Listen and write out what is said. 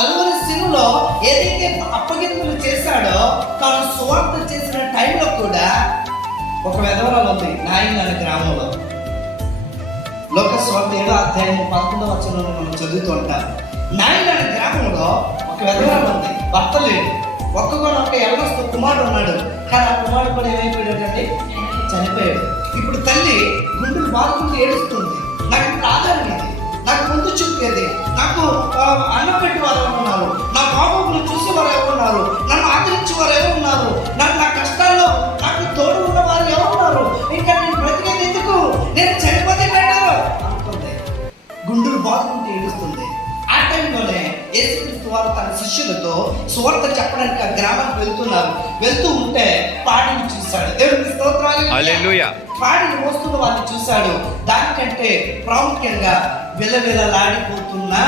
కలువరి శిలువలో ఏదైతే అప్పగింపులు చేశాడో తాను సువార్త చేసిన టైంలో కూడా ఒక విధవరాలు ఉంది నాయన అనే గ్రామంలో. లోకస్వార్త 7వ అధ్యాయం 11వ వచనంలో మనం చదువుతూ ఉంటాం. నాయన అనే గ్రామంలో ఒక విధవరాలు ఉంది, భర్త లేడు, ఒక్క ఎల్లస్తూ కుమారుడు ఉన్నాడు. కానీ ఆ కుమారుడు కూడా ఏమైపోయాడంటే చనిపోయాడు. ఇప్పుడు తల్లి గుండెలు బాదుకుంటూ ఏడుస్తుంది. నాకు ఇప్పుడు ఆధారం ఇది, నాకు ముందు చూపేది, నాకు అన్నం పెట్టి వారు ఎవరున్నారు, నా బాబులు చూసే వారు ఎవరున్నారు, నన్ను ఆదరించే వారు ఎవరున్నారు, నా కష్టాల్లో నాకు తోడు ఉన్న వారు ఎవరున్నారు, ఇంకా నేను బ్రతికేది ఎందుకు, నేను చనిపోతే పెట్టారు అనుకుంది. గుండెలు బాదుకుంటూ ఏడుస్తుంది. ఆ టైంలోనే యేసుక్రీస్తు వారు తన శిష్యులతో సువార్త చెప్పడానికి ఆ గ్రామానికి వెళ్తూ ఉంటే పాడిని చూశాడు. దేవునికి స్తోత్రాలు. హల్లెలూయా. పాడిని మోస్తున్న వారిని చూశాడు. దానికంటే ప్రాముఖ్యంగా విలవిలలాడిపోతున్నా